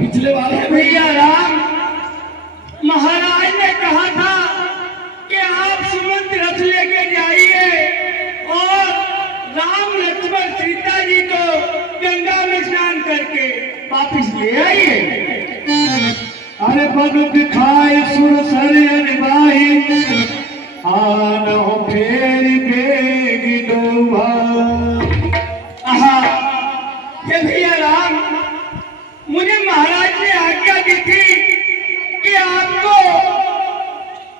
पिछले वाले भैया राम, महाराज ने कहा था कि आप सुमंत रथ लेके जाइए और राम लक्ष्मण सीता जी को गंगा में स्नान करके वापिस ले आइए। अरे बन दिखाए सुर सर निभाई आना हो फेर बेगी डोबा। हे भैया राम, मुझे महाराज ने आज्ञा दी थी कि आपको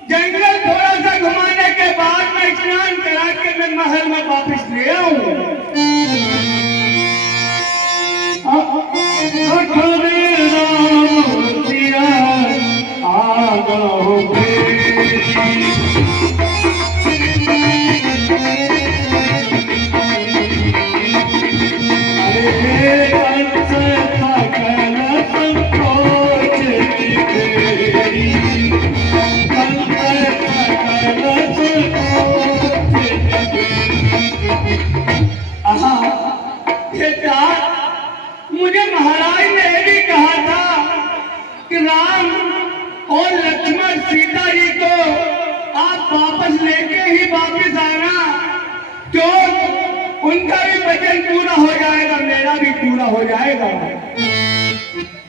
जंगल थोड़ा सा घुमाने के बाद मैं स्नान करा के मैं महल में वापस ले आऊं। आना हो मुझे महाराज ने यह भी कहा था कि राम और लक्ष्मण सीता जी को आप वापस लेके ही वापस आना, क्यों उनका भी वचन पूरा हो जाएगा, मेरा भी पूरा हो जाएगा।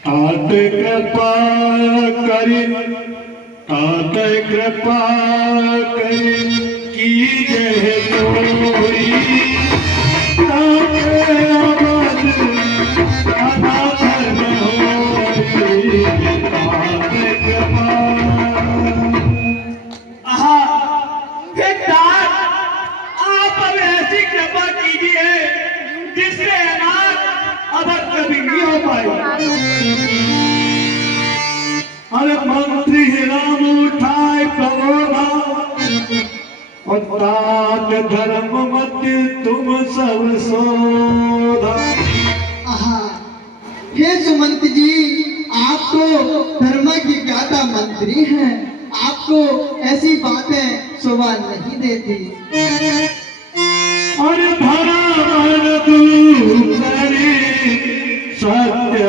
तात कृपा करी, तात कृपा करी की जय तोरी आप अब ऐसी कृपा कीजिए जिससे अनाथ अब कभी नहीं हो पाएगा। अरे मंत्री राम उठाए प्रबोधा और तात धर्म मत तुम सब सोधा। हे सुमंत जी, आप तो धर्म की ज्ञाता मंत्री हैं, आपको ऐसी बातें शोभा नहीं देती। अरे धर्म दूसरी सत्य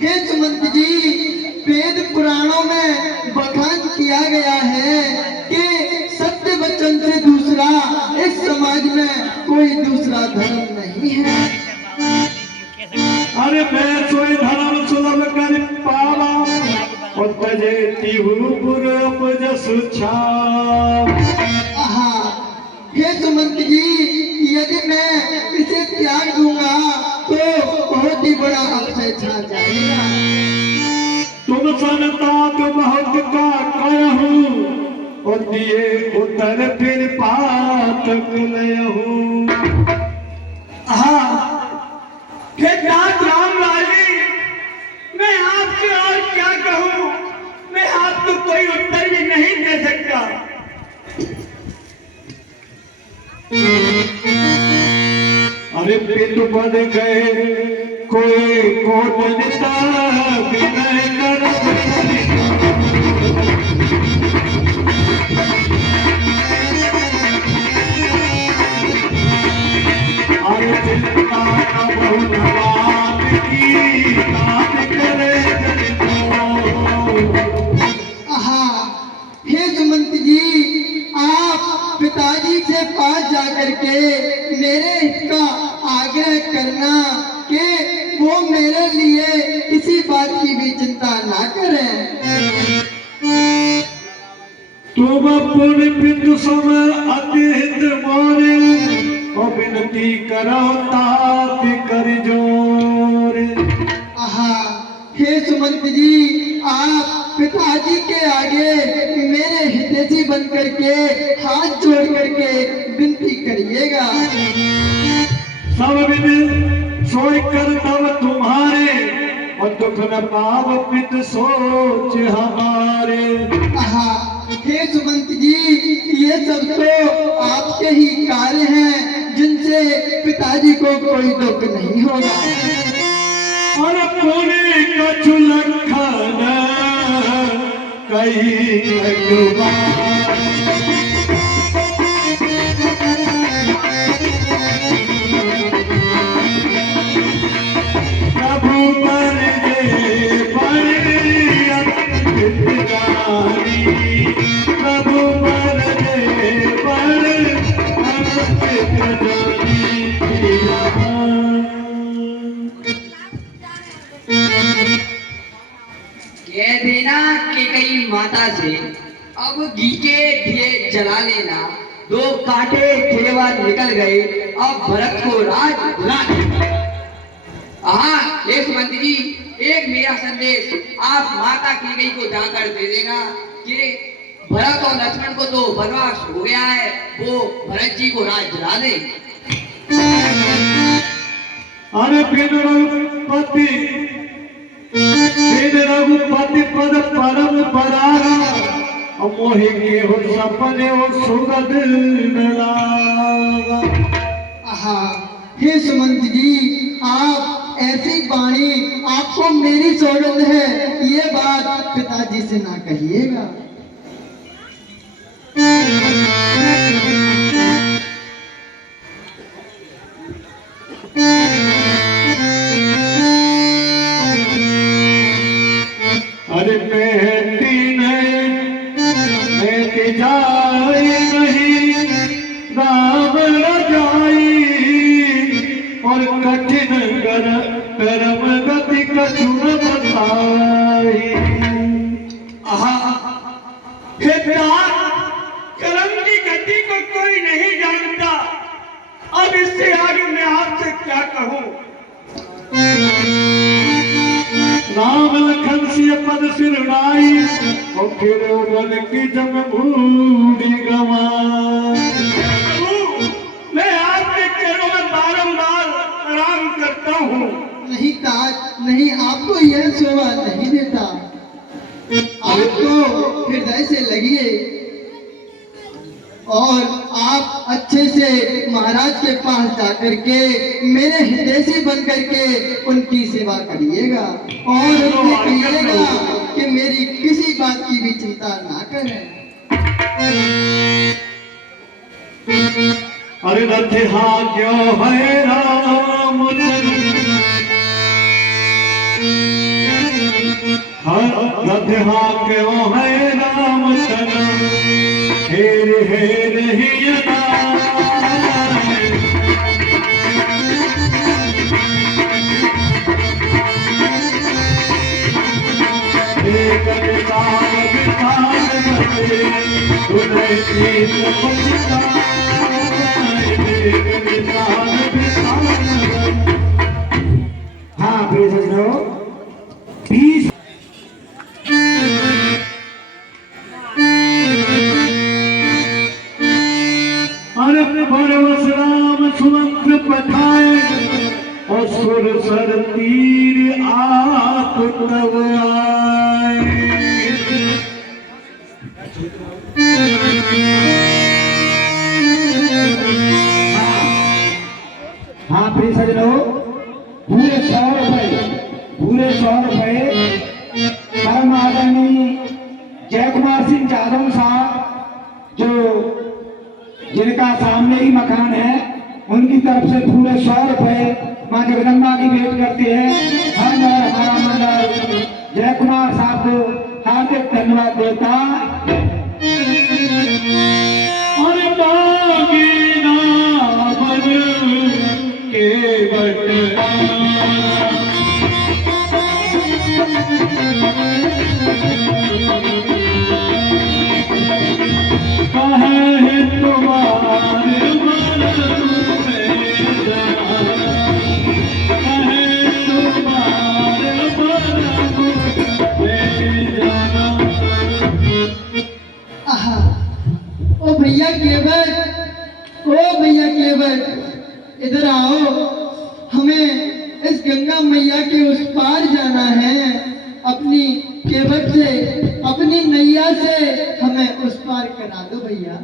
हे सुमंत जी, वेद पुराणों में बखान किया गया है कि सत्य वचन से दूसरा इस समाज में कोई दूसरा धर्म नहीं है। अरे मैं सोई धर्म सुलभ कर पावा और तजे तिहुपुर अपजस छाव। हे सुमंत जी, यदि मैं इसे त्याग दूंगा तो बहुत ही बड़ा अवसर छा जाएगा। तुम संता तो बहुत का करहूं और दिए उतर फिर पातक लयहूं। हे नाथ राम लाली, मैं आपसे और क्या कहूँ, मैं आपको कोई उत्तर भी नहीं दे सकता। अरे पित बन गए कोई कोटनिता विनय कर। अरे चिंता न बहुत बात की बात करे। हे सुमंत जी, आप पिताजी से पास जाकर के मेरे हित का आग्रह करना कि वो मेरे लिए किसी बात की भी चिंता ना करें। तुम पुण्य बिंदु समय अति हित मोरे और विनती करो तात कर जोरे। हे सुमंत जी, आप पिताजी के आगे मेरे हितैषी बन करके हाथ जोड़ करके विनती करिएगा। सब विधि सोई कर तब तुम्हारे और दुख न पाव पित सोच हमारे। हे सुमंत जी, ये सब तो आपके ही पिताजी को कोई दुख नहीं होगा। और पूरी कछु लखन कई प्रभु पर जे प्रभु पर कह देना कि कई माता से अब घी के दिए जला लेना, 2 कांटे केवल निकल गए, अब भरत को राज भुला देना। हाँ हे सुमंत जी, एक मेरा संदेश आप माता की गई को जाकर दे देगा कि भरत और लक्ष्मण को तो वनवास हो गया है, वो भरत जी को राज दिला दे। अरे फिर रघुपति पद परम परारा, मोहि के हो सपने हो सुगध लागा। हाँ हे सुमंत जी, आप ऐसी वाणी, आपको मेरी सौगंध है, ये बात पिताजी से ना कहिएगा। अरे मेहती मेहती जाई नहीं राम रजाई, और कठिन करम गति कछु न बताई। हे प्यार, कर्म की गति को कोई नहीं जानता। अब इससे आगे मैं आपसे क्या कहूँ। राम लखन सिय पद सिरनाई, और फिर मन की जम भूरी गवाई। मैं आपके चरणों में बारंबार प्रणाम करता हूँ। नहीं ताज, नहीं, आपको यह शोभा नहीं देता। आप तो हृदय से लगिए और आप अच्छे से महाराज के पास जाकर के मेरे हितैषी बन करके उनकी सेवा करिएगा, और उनसे कहिएगा कि मेरी किसी बात की भी चिंता ना करें। अरे रथिहा क्यों है राम रथिहा क्यों है राम हेर हेर ही हाँ प्रिय सज्जनों, 20 अरे भरवस राम सुमंत्र पठाए, और सुर सर तीर आप तब आए। हाँ प्रिय सज्जनों, पूरे 100 रुपए परम आदरणीय जय कुमार सिंह यादव साहब, जो जिनका सामने ही मकान है, उनकी तरफ से पूरे 100 रुपए माँ जगदम्बा की भेंट करते हैं। हमारा मंडल जय कुमार साहब को हार्दिक धन्यवाद देता। और बागी ना बन के बटना, कहे तुम्हारे मन में जाना, कहे तुम्हारे मन में जाना। आहा, ओ भैया केवल, ओ भैया केवल, इधर आओ, हमें इस गंगा मैया के उस पार जाना है। अपनी केवट से, अपनी नैया से हमें उस पार करा दो भैया।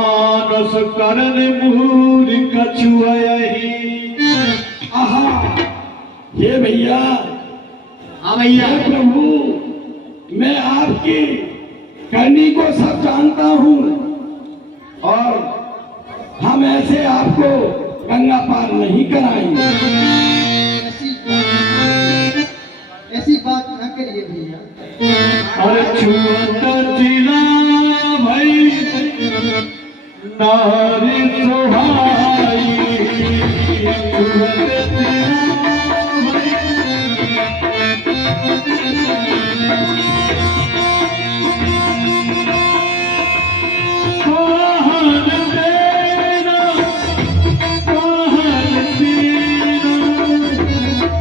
मानस करन मूर कछुआही। आहा, ये भैया, हाँ भैया, हे प्रभु, मैं आपकी करनी को सब जानता हूँ और हम ऐसे आपको गंगा पार नहीं कराएंगे। ऐसी बात न करिए भैया। अरे छुअत जिला भाई नारी सुहाई, छुअत जिला भाई कहन तेरा, कहन तेरा,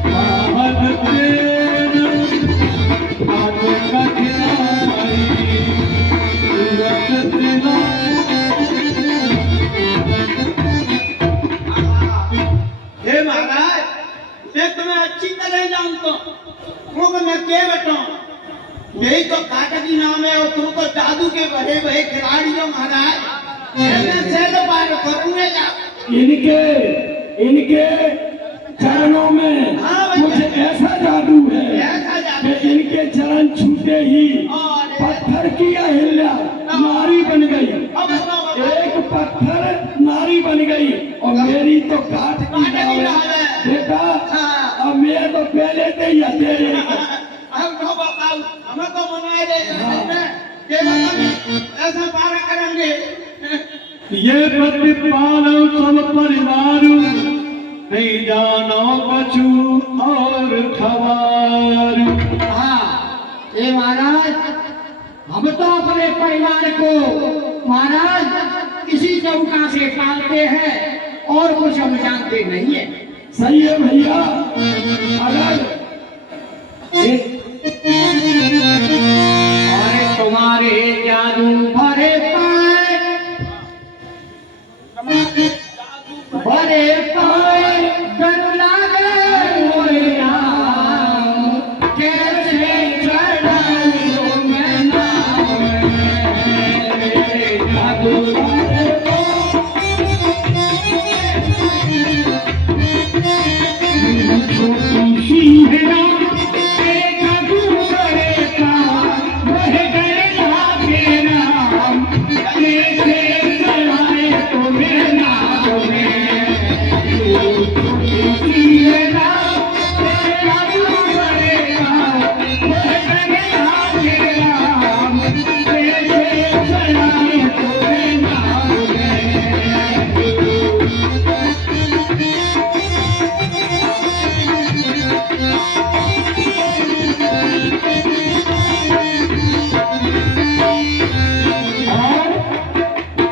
कहन तेरा, आगे का खिलाई, छुअत जिला। हे महाराज, मैं तुम्हें अच्छी तरह जानता हूँ, क्योंकि मैं क्या बताऊँ, यही तो काटकी नाम है और तुम तो जादू के बड़े बड़े खिलाड़ी हो महाराज। मैं सेल पार करूँगा जा। इनके इनके चरणों में हाँ भैया। कुछ ऐसा जादू है ऐसा जादू। कि इनके चरण छूते ही पत्थर की अहिल्या नारी बन गई। अब बताओ, एक पत्थर नारी बन गई और मेरी तो काट की नाव है। बेटा, अब मैं तो पहले से ही अकेले हम तो बताओ, हमें तो मनाए दे ये बताओ, ऐसा पार करेंगे। ये प्रतिपालो सब परिवार नहीं जानो कछु और खबर। हाँ, ये महाराज, हम तो अपने परिवार को महाराज किसी चौका से पालते हैं और कुछ हम जानते नहीं है। सही है भैया। अगर और तुम्हारे जादू भरे पाए, भरे पाए डर लागे मोरे नाम, कैसे चढ़ाऊं मैं नाम, मेरे जादू भरे छोटी सी है ना, एक जादू भरे पाए, बह गए लागे नाम, कैसे चढ़ाए तुम्हें नाम में।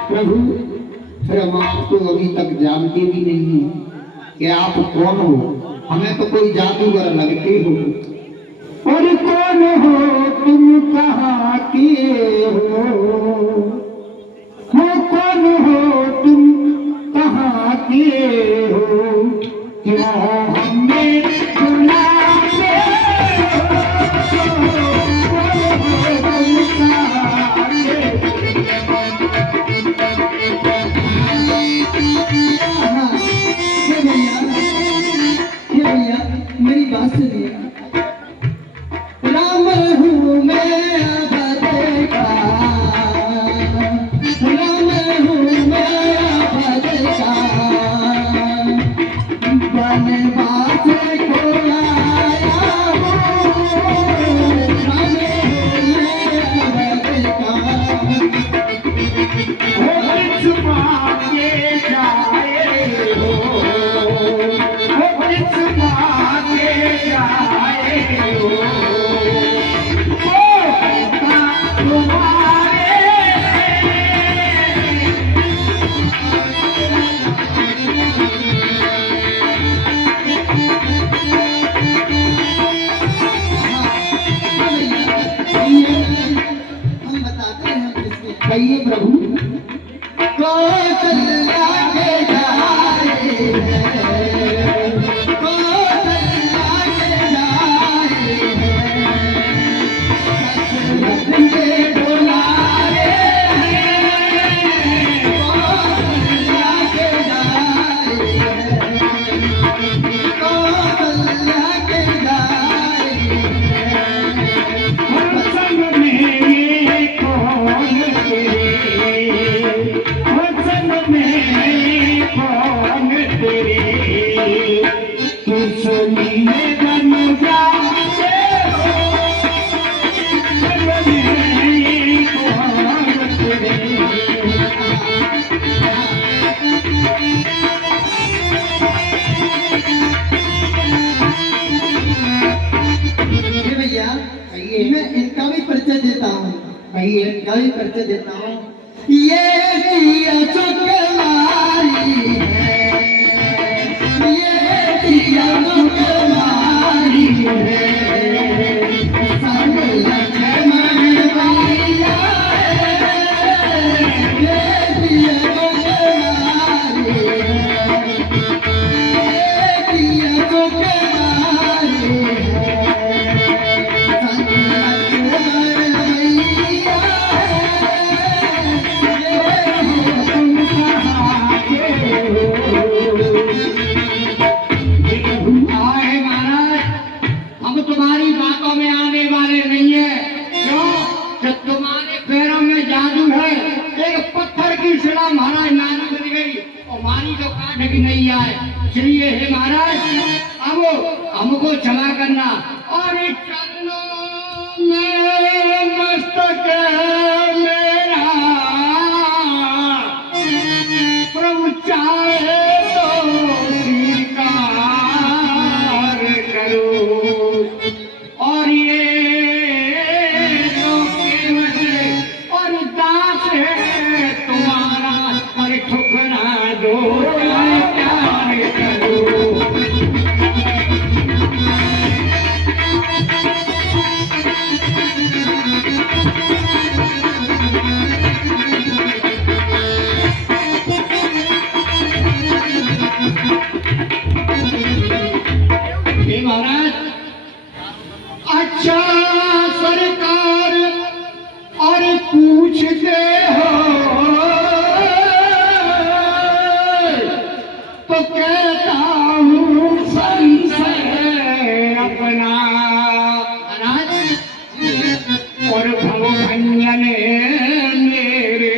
प्रभु, फिर हम आपको अभी तक जानते भी नहीं हैं कि आप कौन हो। हमें तो कोई जादूगर लगते हो। और कौन हो तुम, कहाँ के हो कौन हो तुम, कहाँ के हो, क्यों हमें बुलाते हो, कौन हो तुम, कहाँ के हो। हाँ, हे भैया, मेरी बात सुनिए। राम हूँ मैं अवध का, राम हूँ मैं अवध का, बनवास को आया हूँ, राम हूँ मैं अवध का। हम बताते हैं हम किसके हैं। कहिए प्रभु। कौशल्या के जाए हैं, कौशल्या के जाए हैं, दशरथ के दुलारे हैं, कहिए कभी करके देता हूँ। ये सिया चुकमारी है, ये सिया चुकमारी है, संग लक्ष्मण मैया है, ये सिया चुकमारी है, ये सिया चुकमारी है, संग लक्ष्मण मैया आए महाराज, हम तुम्हारी बातों में आने वाले नहीं है। क्यों? जब तुम्हारे पैरों में जादू है। एक पत्थर की शिला महाराज नानी बन गई और मारी तो काट भी नहीं आए। इसलिए हे महाराज, अब हमको क्षमा करना और चरणों में मस्तक मेरा प्रभु चाहे तो स्वीकार करो। और ये तो केवल और दास है तुम्हारा, पर ठुकरा दो चाहे प्यार करो। हे महाराज, अच्छा सरकार और पूछते हो तो कहता हूँ संशय अपना। महाराज, और भवभंजन मेरे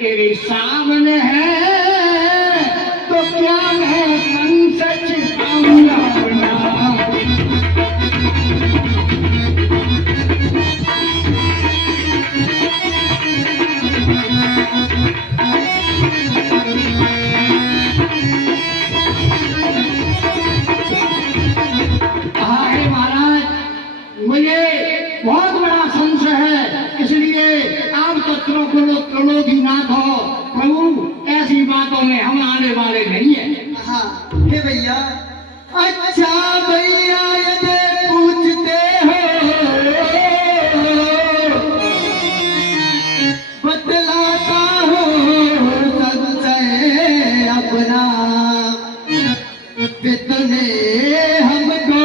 तेरे सामने है, तो क्या मैं संसच कहूँगा अपना। कहा है महाराज, मुझे बहुत बड़ा संशय है, इसलिए आप तो त्रिलोकीनाथ हो प्रभु, ऐसी बातों में हम आने वाले नहीं है। हाँ हे भैया, अच्छा भैया यदि पूछते हो बतलाता हो संशय अपना, कितने हमको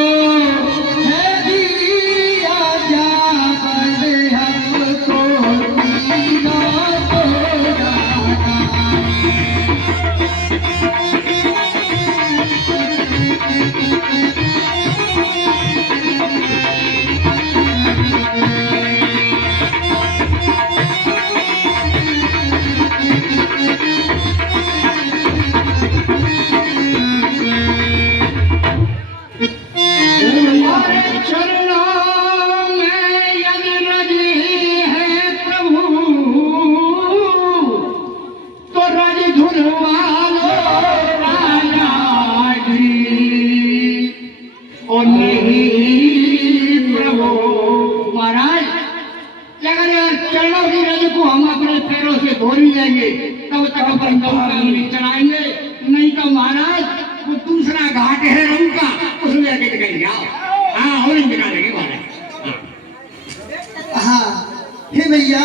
है दिया जा बल हमको दीना को जाना। हमारे चरणों में यदि रजी है प्रभु, तो रज धुलवा लो राजा जी। और नहीं प्रभु महाराज, अगर यार चरणों की रज को हम अपने पैरों से धो ही लेंगे तब तक अपन नहीं चढ़ाएंगे, नहीं तो महाराज वो दूसरा घाट है रहू का, उसमें आके निकल जाओ। हाँ, और निकालेंगे महाराज। हाँ हे भैया,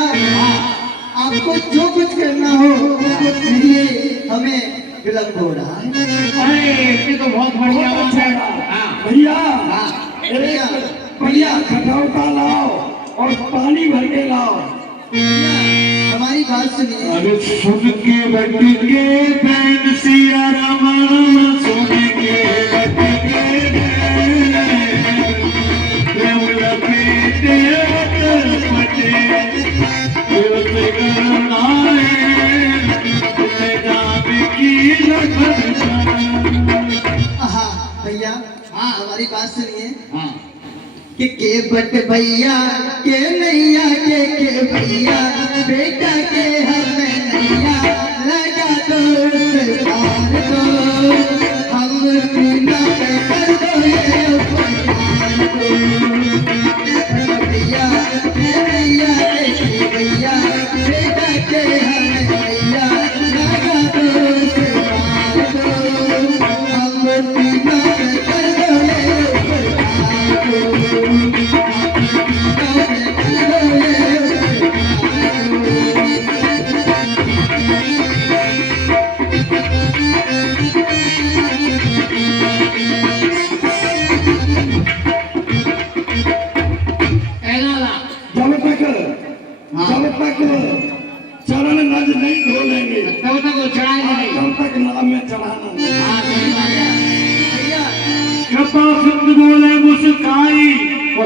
आपको जो कुछ करना हो वो करिए, हमें विलम्ब हो रहा है। अरे ये तो बहुत बढ़िया बात है। हाँ भैया हाँ, एक बढ़िया खटौटा लाओ और पानी भर के लाओ। भैया, हमारी बात सुनिए। अरे सुन के बट के बैन सिया राम राम, सुन के बट के प्रेम लपेटे पटे देवते करनाए तुम्हें जान की लखन। हाँ भैया, हाँ। हमारी बात सुनिए हाँ, के बट भैया के नैया के भैया बेटा के हमें नैया लगा दो सरकार दो, हम बिना कर दो ये उपकार दो। भैया के नैया के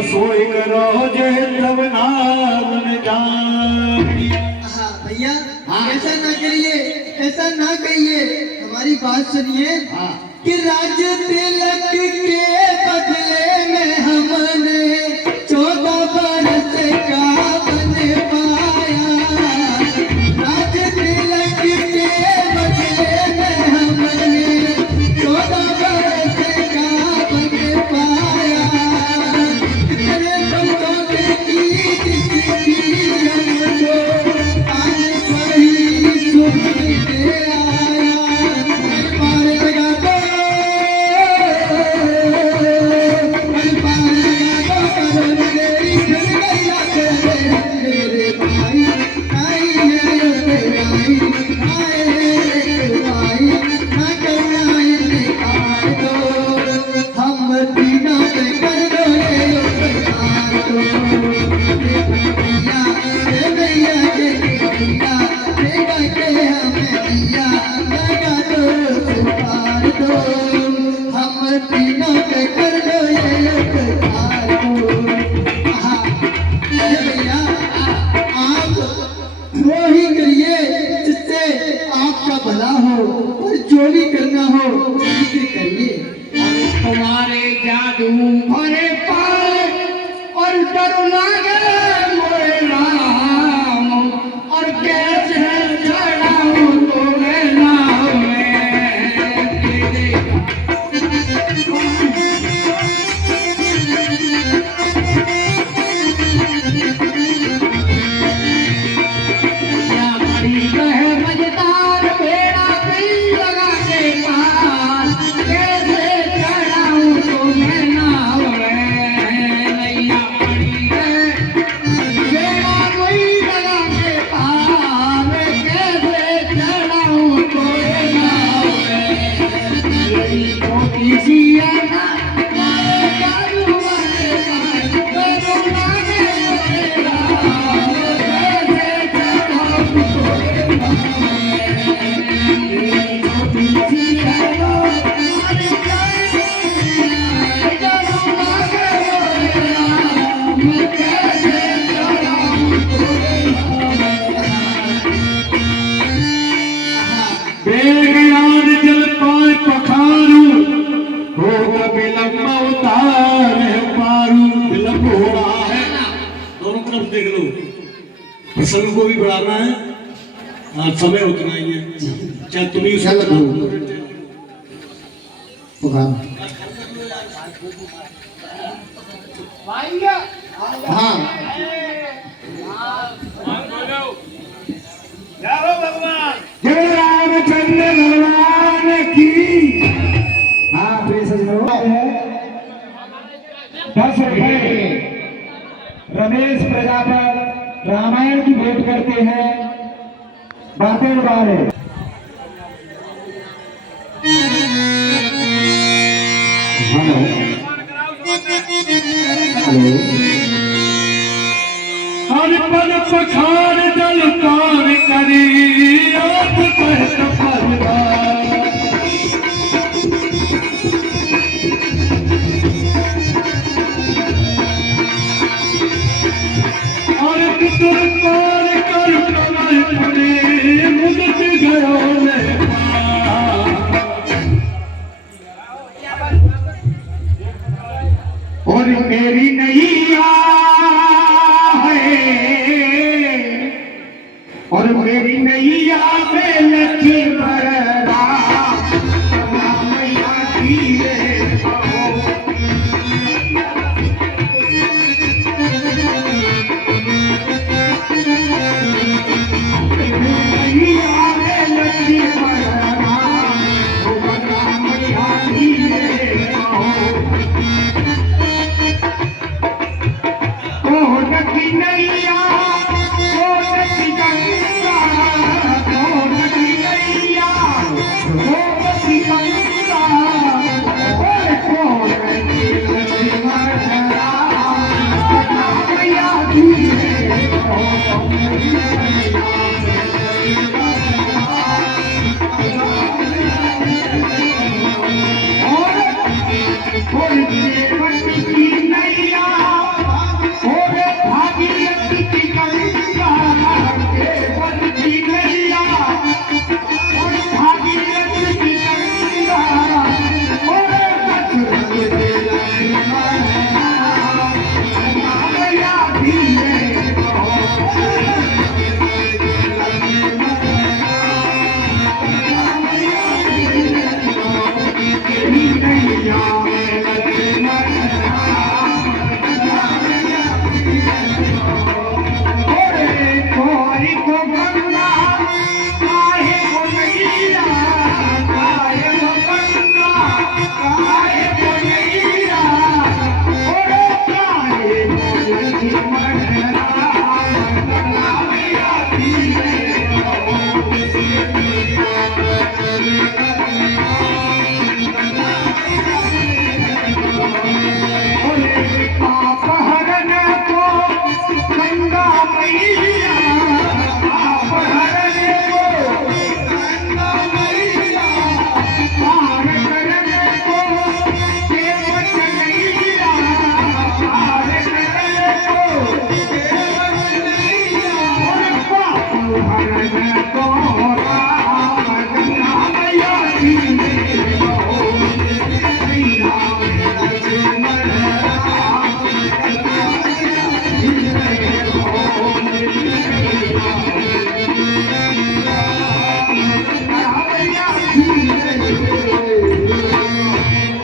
सोई करो जे तब नाम जानी। हाँ भैया, ऐसा ना करिए, ऐसा ना कहिए, हमारी बात सुनिए कि राज तिलक के बदले में हमने 14 बरस का बन पाया। राज तिलक के बदले में हमने 14 बरस का बन पाया। तेरे बंदों की हमको आज वही सुन के आया। पार लगा दो, पार लगा दो, करो मेरी फिर गैया मेरे भाई आई है भाई, आए भाई ना करना इनकार दो, हम तीनों पे कर दो ये प्यार दो। भैया रे भैया के भैया देगा के हमें भैया लगा दो प्यार दो, हम तीनों पे कर दो ये प्यार दो। हाँ ये भैया, आप वो ही करिए जिससे आपका भला हो, और जो भी करना हो उसे करिए। तुम्हारे जादू भरे पाए और डर लागे मोरे राम, और कैसे चढ़ाऊं तुम्हें नाव में। क्या बड़ी है मजेदार बेड़ा कहीं लगा के पार, कैसे चढ़ाऊं तुम्हें नाव में। नैया बड़ी है बेड़ा कोई लगा के पार, कैसे चढ़ाऊं तुम्हें नाव में। मेरी छोटी सी है ना मारे जादू वाले पार, करो लागे मोरे राम, कैसे चढ़ाऊं तुम्हें नाव में। मेरी छोटी सी है ना मारे जादू करो लागे मोरे राम, कैसे चढ़ाऊं तुम्हें नाव में। बेगयान जल पाए पखारू, होगा विलंब उतार पारू। विलंब हो रहा है, दोनों तरफ देख लो, प्रसंग को भी बढ़ाना है, आज समय उतना ही है, चाहे तुम ही चल उसको दो। हाँ जय रामचंद्र भगवान की। हाँ प्रिय सज्जनों, 10 रुपए रमेश प्रजापत रामायण की भेंट करते हैं, बातें उड़ा रहे। हेलो हेलो, हर पल पखार जल पार करी, आप कहत फलदार। और पितर पार कर कमल पड़े, मुदत गयो ले पार। और मेरी नैया है, और मेरी नैया में लक्ष्मण राम, मैया की रे आओ। नैया में लक्ष्मण राम, मैया की रे आओ।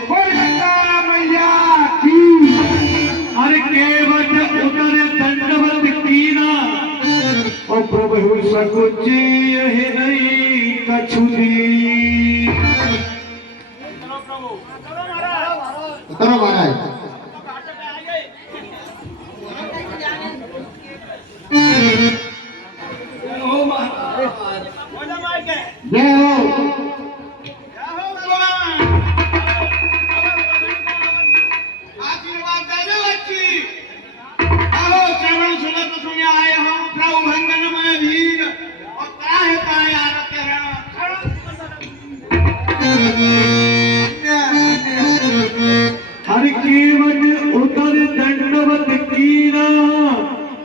कोलकाता मैया की। अरे केवट उतर दंडवत कीना और प्रभु सकुच यही नहीं कछु दी। करो महाराज। ओ महाराज, जय हो। आशीर्वाद देने बच्ची। आओ श्रवण सुनत सुने आए हम प्रभु भंगनमय भीर और काहे काहे आरत हर केवट उतर दंडवत कीना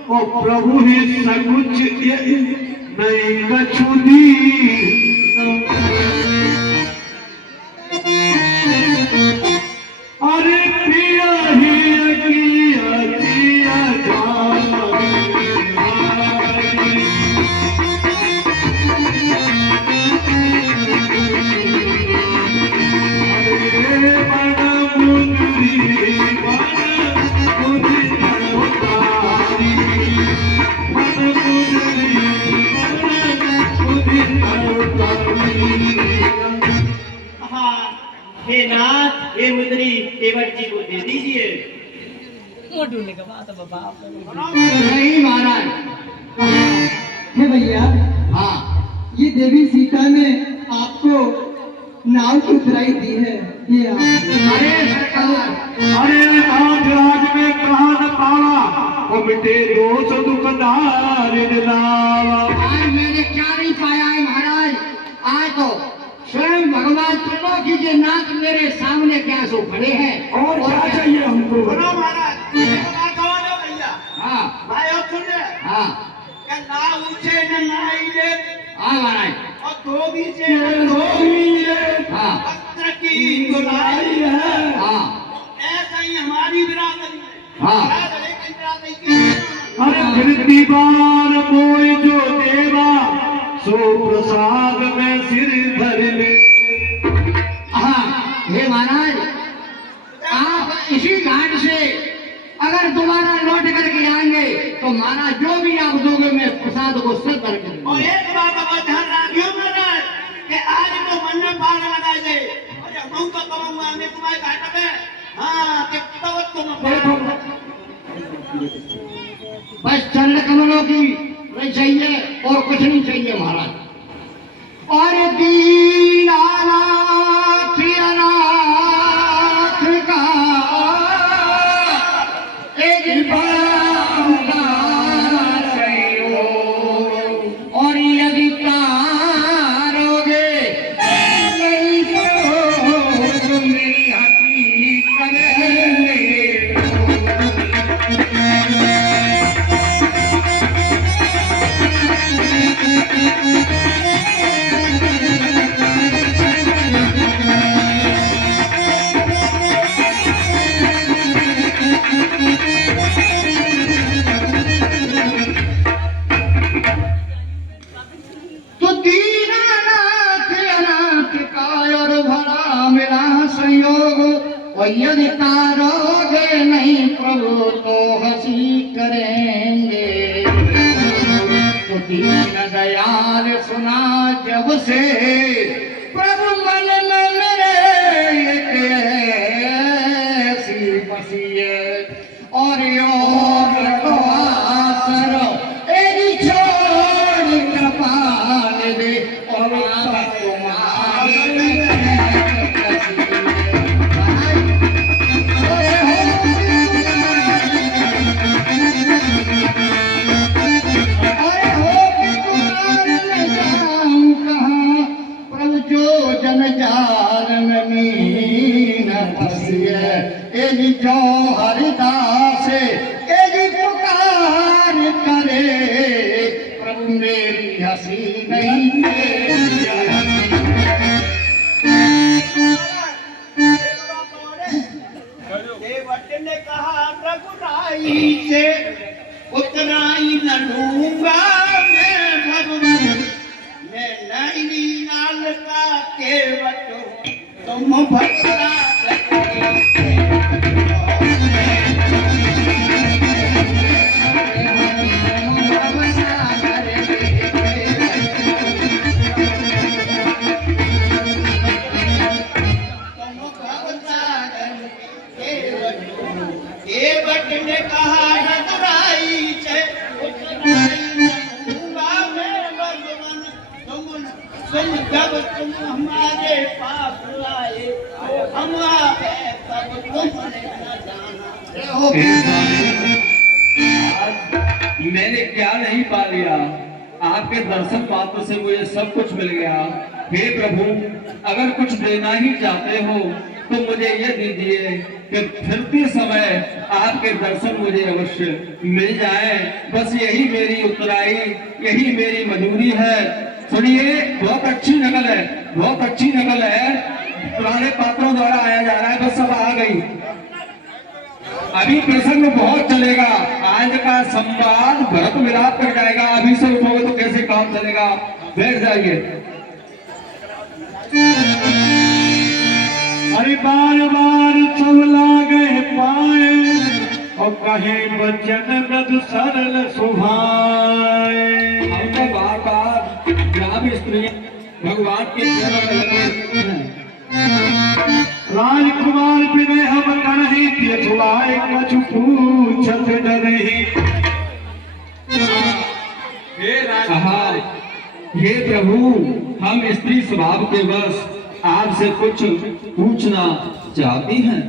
और प्रभु ही सकुच नहीं कछु दी। अरे पिया ही किया जिया हे नाथ, हे मुद्री केवट जी को दे दीजिए। नहीं महाराज। हे भैया, हाँ, ये देवी सीता ने आपको नाव की उतराई दी है। ये अरे सरकार, अरे आज राज में कहा न पावा और मिटे दोष दुखदार लावा। आज मैंने क्या नहीं पाया है महाराज। आज तो स्वयं भगवान त्रिलोकी के नाथ मेरे सामने क्या सो खड़े हैं। और क्या चाहिए हमको? सुनो महाराज, एक बात कहो ना भैया। हाँ भाई अब सुन ले, हाँ क्या ना ऊंचे न नाई ले हाँ महाराज। और धोबी से न धोबी ले, हाँ वस्त्र की गुलाई है। हाँ ऐसा ही हमारी बिरादरी है। हाँ। बिरादरी की बिरादरी की। अरे फिर दीवार मोई जो देवा सो प्रसाद में सिर धर ले। हाँ। हे महाराज, आप इसी घाट से अगर दोबारा लौट करके आएंगे तो महाराज जो भी आप दोगे मैं प्रसाद को सब करके दूंगा। और एक बात अब ध्यान रखियो महाराज कि आज तो मन में बाढ़ लगा दे। अरे हम तो कहूँगा मैं तुम्हारे घाट में। हाँ कि तब तुम बस चरण कमलों की नहीं चाहिए और कुछ नहीं चाहिए महाराज। और दीनानाथ अनाथ का एक बड़ा और यदि तारोगे नहीं तो मेरी हंसी करेंगे। तो दीनानाथ अनाथ का और भला मिला संयोग और यदि तारोगे नहीं प्रभु तो हंसी करेंगे। तो दीन दयाल सुना जब से प्रभु मन में मेरे एक ऐसी बसी है और को आसर एरी छोड़ कृपाल दे और प्रभु जो जन जाल में मीन फसिए एजी जो हरिदास एजी पुकार करे प्रभु मेरी हंसी नहीं देवट ने कहा रघुराई से उतराई न लूंगा मैं भगवान। मैं नैनी नाल का केवट तुम भद्रा केवट ने कहा रघुराई छे तुम जब तुम हमारे पास आए तो हम आए तब तुमने न जाना। आज मैंने क्या नहीं पा लिया, आपके दर्शन मात्र से मुझे सब कुछ मिल गया। हे प्रभु, अगर कुछ देना ही चाहते हो तो मुझे ये दीजिए कि फिरते समय आपके दर्शन मुझे अवश्य मिल जाए। बस यही मेरी उत्तराई, यही मेरी मजबूरी है। सुनिए, बहुत अच्छी नकल है, बहुत अच्छी नकल है। पुराने पात्रों द्वारा आया जा रहा है, बस सब आ गई। अभी प्रसंग बहुत चलेगा। आज का संवाद भरत मिलाप कर जाएगा। अभी से उठोगे तो कैसे काम चलेगा? बैठ जाइए। अरे बार बार सब लागे पाए और कहे बचन रद सरल सुभाए। हमने बार बार ग्राम स्त्री भगवान के चरणों में लगे हैं। राजकुमार विनय हम कणही पिछुआए कछु पूछत डरही। हे प्रभु, हम स्त्री स्वभाव के बस आपसे कुछ पूछना चाहती हैं।